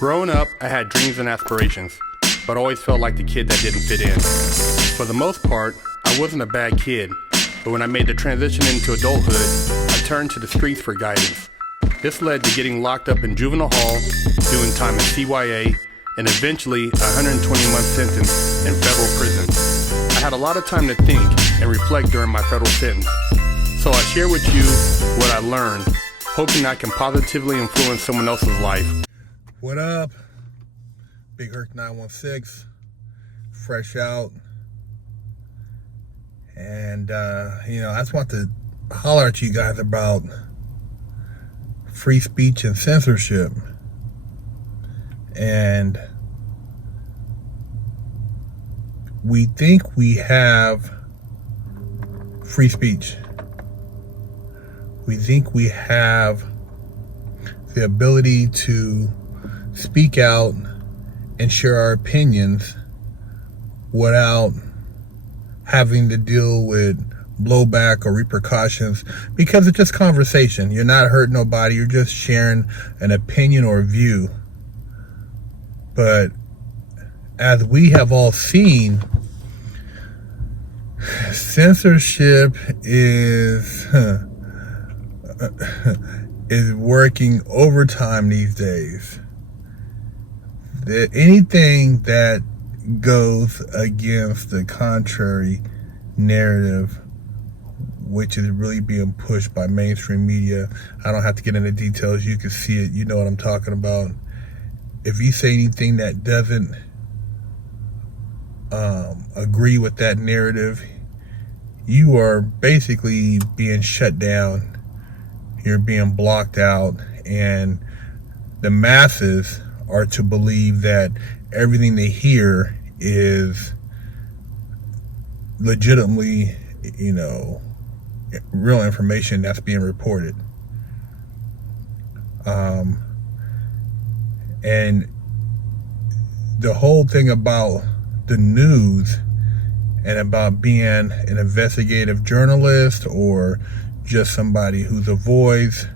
Growing up, I had dreams and aspirations, but always felt like the kid that didn't fit in. For the most part, I wasn't a bad kid, but when I made the transition into adulthood, I turned to the streets for guidance. This led to getting locked up in juvenile hall, doing time in CYA, and eventually a 120-month sentence in federal prison. I had a lot of time to think and reflect during my federal sentence, so I share with you what I learned, hoping I can positively influence someone else's life. What up? Big Herc 916, Freshout. And, I just want to holler at you guys about free speech and censorship. And we think we have free speech. We think we have the ability to speak out and share our opinions without having to deal with blowback or repercussions, because it's just conversation. You're not hurting nobody, you're just sharing an opinion or a view. But as we have all seen, censorship is working overtime these days. Anything that goes against the contrary narrative, which is really being pushed by mainstream media, I don't have to get into details. You can see it. You know what I'm talking about. If you say anything that doesn't agree with that narrative, you are basically being shut down. You're being blocked out, and the masses are to believe that everything they hear is legitimately, real information that's being reported. And the whole thing about the news and about being an investigative journalist or just somebody who's a voice,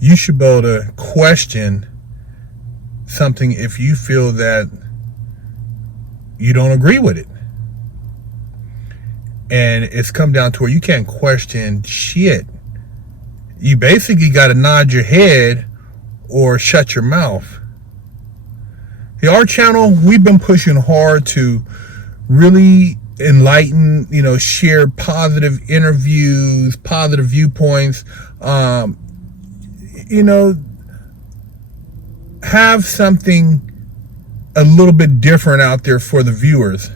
you should be able to question something if you feel that you don't agree with it. And it's come down to where you can't question shit. You basically got to nod your head or shut your mouth. Our channel, we've been pushing hard to really enlighten, share positive interviews, positive viewpoints, have something a little bit different out there for the viewers.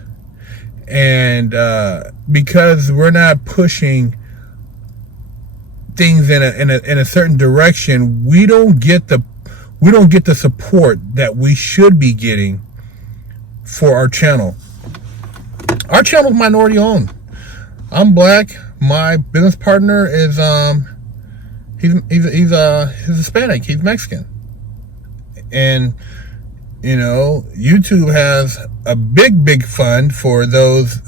And because we're not pushing things in a certain direction, we don't get the support that we should be getting for our channel. Our channel is minority owned. I'm black. My business partner is he's Hispanic. He's Mexican. And YouTube has a big fund for those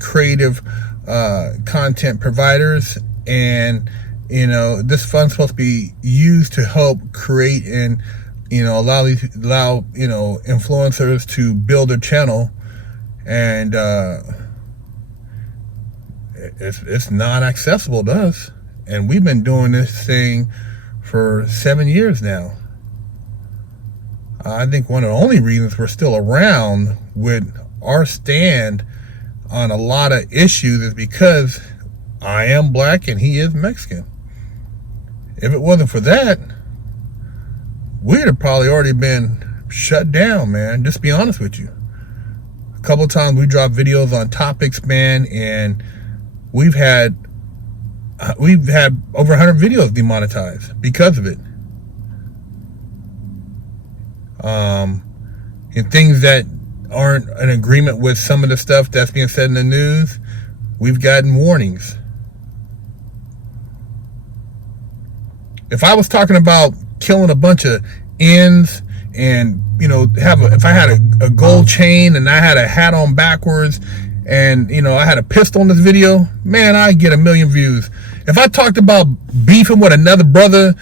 creative content providers, and this fund's supposed to be used to help create and allow influencers to build their channel. And it's not accessible to us, and we've been doing this thing for 7 years now. I think one of the only reasons we're still around with our stand on a lot of issues is because I am black and he is Mexican. If it wasn't for that, we'd have probably already been shut down, man. Just be honest with you. A couple of times we dropped videos on topics, man, and we've had over 100 videos demonetized because of it. And things that aren't in agreement with some of the stuff that's being said in the news, we've gotten warnings. If I was talking about killing a bunch of ends and if I had a gold chain and I had a hat on backwards and I had a pistol in this video, man, I'd get 1 million views. If I talked about beefing with another brother,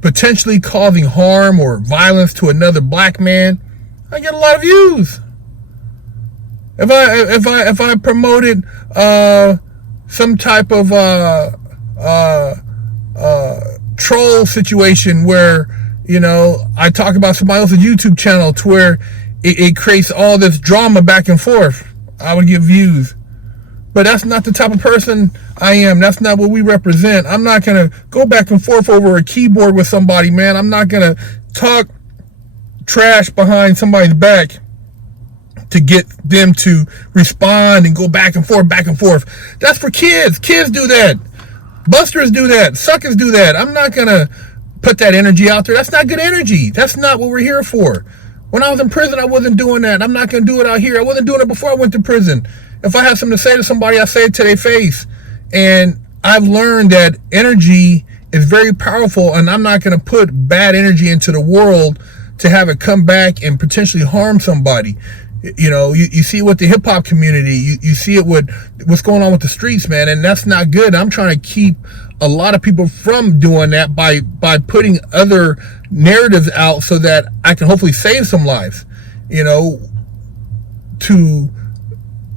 potentially causing harm or violence to another black man, I get a lot of views. If I promoted some type of troll situation where, I talk about somebody else's YouTube channel to where it creates all this drama back and forth, I would get views. But that's not the type of person I am. That's not what we represent. I'm not going to go back and forth over a keyboard with somebody, man. I'm not going to talk trash behind somebody's back to get them to respond and go back and forth, back and forth. That's for kids. Kids do that. Busters do that. Suckers do that. I'm not going to put that energy out there. That's not good energy. That's not what we're here for. When I was in prison, I wasn't doing that. I'm not going to do it out here. I wasn't doing it before I went to prison. If I have something to say to somebody, I say it to their face. And I've learned that energy is very powerful, and I'm not going to put bad energy into the world to have it come back and potentially harm somebody. You see it with the hip hop community. You see it with what's going on with the streets, man, and that's not good. I'm trying to keep a lot of people from doing that by putting other narratives out so that I can hopefully save some lives. To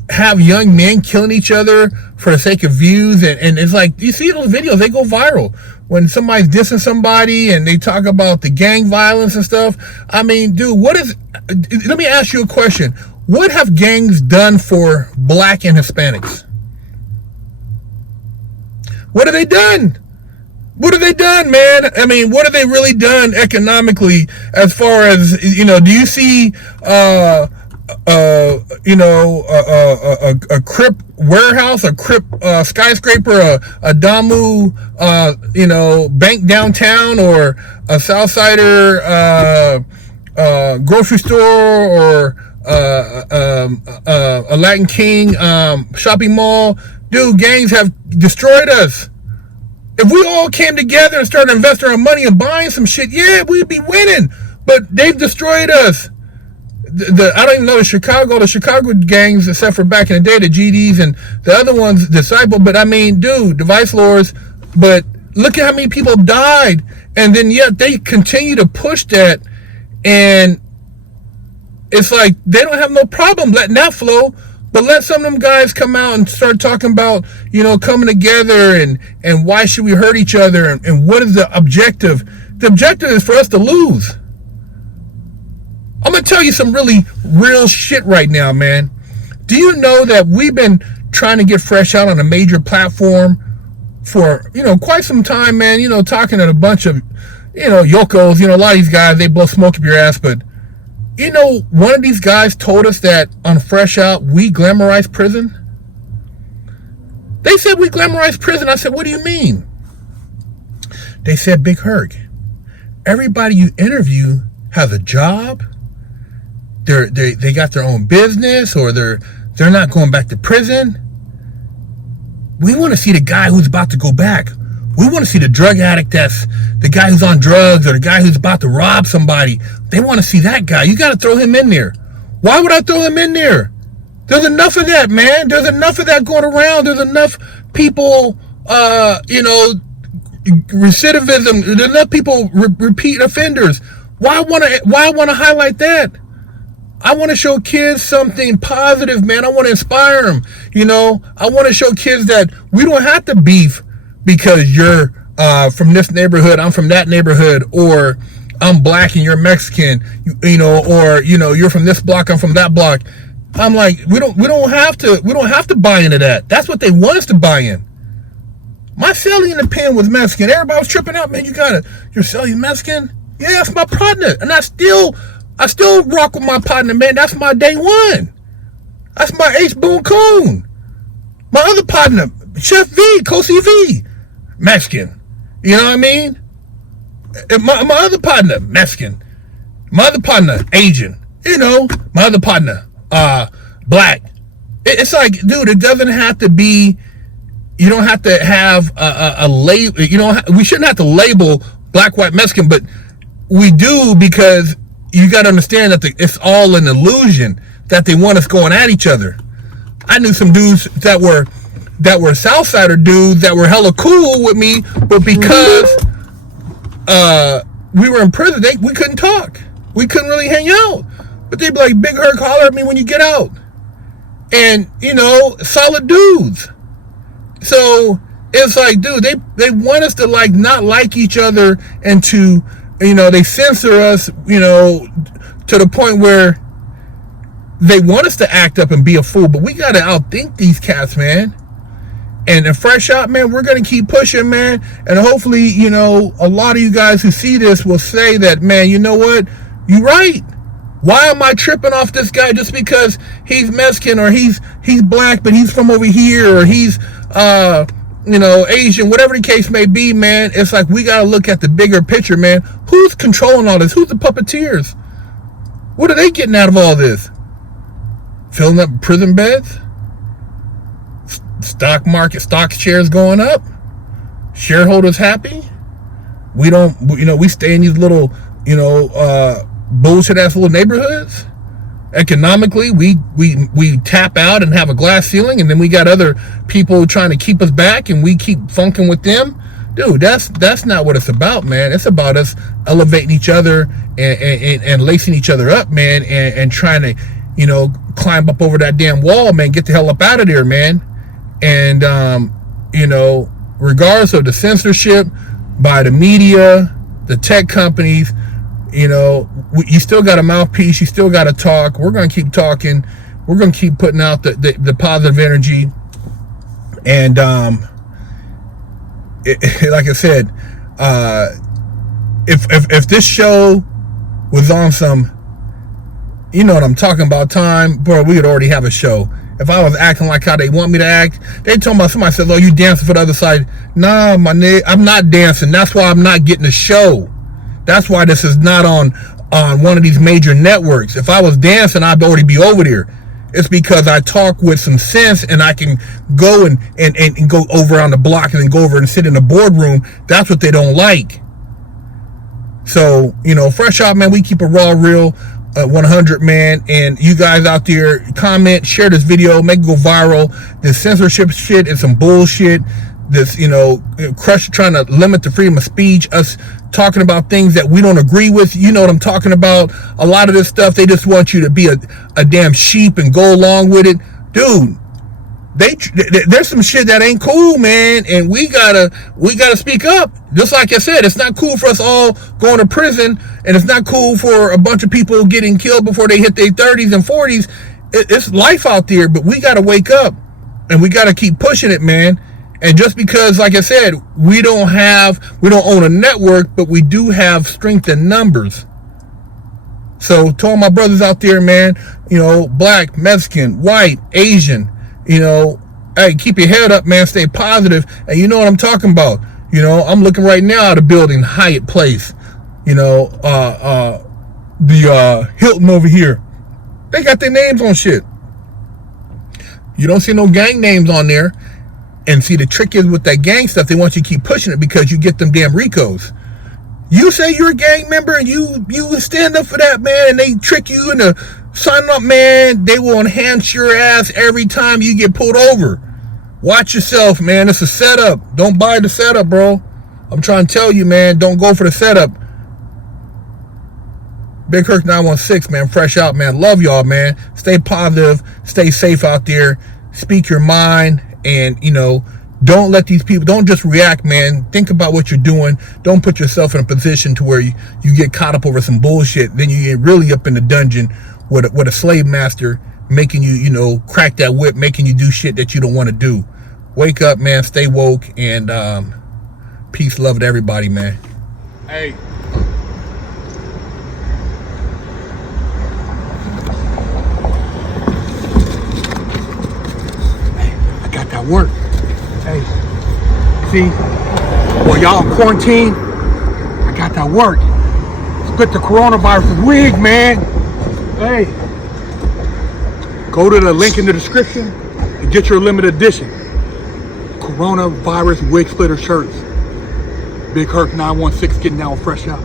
have young men killing each other for the sake of views, and it's like, you see those videos, they go viral when somebody's dissing somebody and they talk about the gang violence and stuff. I mean, dude, let me ask you a question. What have gangs done for black and Hispanics? What have they done? What have they done, man? I mean, what have they really done economically as far as, do you see a Crip warehouse, a Crip skyscraper, a Damu, bank downtown, or a Southsider grocery store, or a Latin King shopping mall? Dude, gangs have destroyed us. If we all came together and started investing our money and buying some shit, yeah, we'd be winning. But they've destroyed us. I don't even know the Chicago gangs, except for back in the day, the GDs and the other ones, Disciple. But I mean, dude, the Vice Lords. But look at how many people died. And then yet they continue to push that. And it's like they don't have no problem letting that flow. But let some of them guys come out and start talking about, coming together and why should we hurt each other and what is the objective? The objective is for us to lose. I'm going to tell you some really real shit right now, man. Do you know that we've been trying to get Freshout on a major platform for, quite some time, man, talking to a bunch of, yokos, a lot of these guys, they blow smoke up your ass, but one of these guys told us that on Freshout, we glamorize prison. They said we glamorize prison. I said, what do you mean? They said, Big Herc, everybody you interview has a job. They got their own business, or they're not going back to prison. We want to see the guy who's about to go back. We want to see the drug addict that's the guy who's on drugs, or the guy who's about to rob somebody. They want to see that guy. You got to throw him in there. Why would I throw him in there? There's enough of that, man. There's enough of that going around. There's enough people, recidivism. There's enough people repeat offenders. Why want to highlight that? I want to show kids something positive, man. I want to inspire them. I want to show kids that we don't have to beef because you're from this neighborhood, I'm from that neighborhood, or I'm black and you're Mexican, or you're from this block, I'm from that block. I'm like, we don't have to buy into that. That's what they want us to buy in. My celly in the pen was Mexican. Everybody was tripping out, man. Your celly's Mexican? Yeah, that's my partner, and I still rock with my partner, man. That's my day one. That's my H Boone Coon. My other partner, Chef V, Kosi V, Mexican. You know what I mean? My other partner, Mexican. My other partner, Asian. My other partner, black. It's like, dude, it doesn't have to be. You don't have to have a label. We shouldn't have to label black, white, Mexican, but we do, because you got to understand that it's all an illusion that they want us going at each other. I knew some dudes that were Southsider dudes that were hella cool with me, but because we were in prison, we couldn't talk. We couldn't really hang out. But they'd be like, Big Herc, holler at me when you get out. And, solid dudes. So it's like, dude, they want us to like not like each other and to, they censor us, to the point where they want us to act up and be a fool. But we got to outthink these cats, man. And in Freshout, man, we're going to keep pushing, man. And hopefully, a lot of you guys who see this will say that, man, you know what? You're right. Why am I tripping off this guy just because he's Mexican or he's black, but he's from over here, or he's, Asian, whatever the case may be, man. It's like we got to look at the bigger picture, man. Who's controlling all this? Who's the puppeteers? What are they getting out of all this? Filling up prison beds? Stock market, stock shares going up? Shareholders happy? We don't, we stay in these little, bullshit ass little neighborhoods. Economically, we tap out and have a glass ceiling, and then we got other people trying to keep us back, and we keep funking with them. Dude, that's not what it's about, man. It's about us elevating each other and lacing each other up, man, and trying to, climb up over that damn wall, man. Get the hell up out of there, man. And regardless of the censorship by the media, the tech companies, you still got a mouthpiece. You still got to talk. We're going to keep talking. We're going to keep putting out the positive energy. And like I said, if this show was on some, you know what I'm talking about, time, bro, we would already have a show. If I was acting like how they want me to act, they told me, somebody says, "Oh, you dancing for the other side?" Nah, my nigga, I'm not dancing. That's why I'm not getting a show. That's why this is not on one of these major networks. If I was dancing, I'd already be over there. It's because I talk with some sense, and I can go and go over on the block and then go over and sit in the boardroom. That's what they don't like. So, Freshout, man, we keep it raw, real, 100, man. And you guys out there, comment, share this video, make it go viral. This censorship shit is some bullshit. This, Crush trying to limit the freedom of speech, us talking about things that we don't agree with. You know what I'm talking about. A lot of this stuff, they just want you to be a damn sheep and go along with it. Dude, there's some shit that ain't cool, man, and we gotta speak up. Just like I said, it's not cool for us all going to prison, and it's not cool for a bunch of people getting killed before they hit their 30s and 40s. It's life out there, but we gotta wake up, and we gotta keep pushing it, man. And just because, like I said, we don't own a network, but we do have strength in numbers. So to all my brothers out there, man, black, Mexican, white, Asian, hey, keep your head up, man. Stay positive. And you know what I'm talking about. I'm looking right now at a building, Hyatt Place. The Hilton over here. They got their names on shit. You don't see no gang names on there. And see, the trick is with that gang stuff, they want you to keep pushing it because you get them damn Ricos. You say you're a gang member and you stand up for that, man, and they trick you into signing up, man. They will enhance your ass every time you get pulled over. Watch yourself, man. It's a setup. Don't buy the setup, bro. I'm trying to tell you, man, don't go for the setup. Big Herc 916, man. Freshout, man. Love y'all, man. Stay positive. Stay safe out there. Speak your mind. And, don't let these people, don't just react, man. Think about what you're doing. Don't put yourself in a position to where you get caught up over some bullshit. Then you get really up in the dungeon with a slave master making you, crack that whip, making you do shit that you don't want to do. Wake up, man. Stay woke. And peace, love to everybody, man. Hey. That work. Hey, see, while y'all in quarantine, I got that work. Split the coronavirus wig, man. Hey, go to the link in the description and get your limited edition coronavirus wig splitter shirts. Big Herc 916 getting down with Freshout.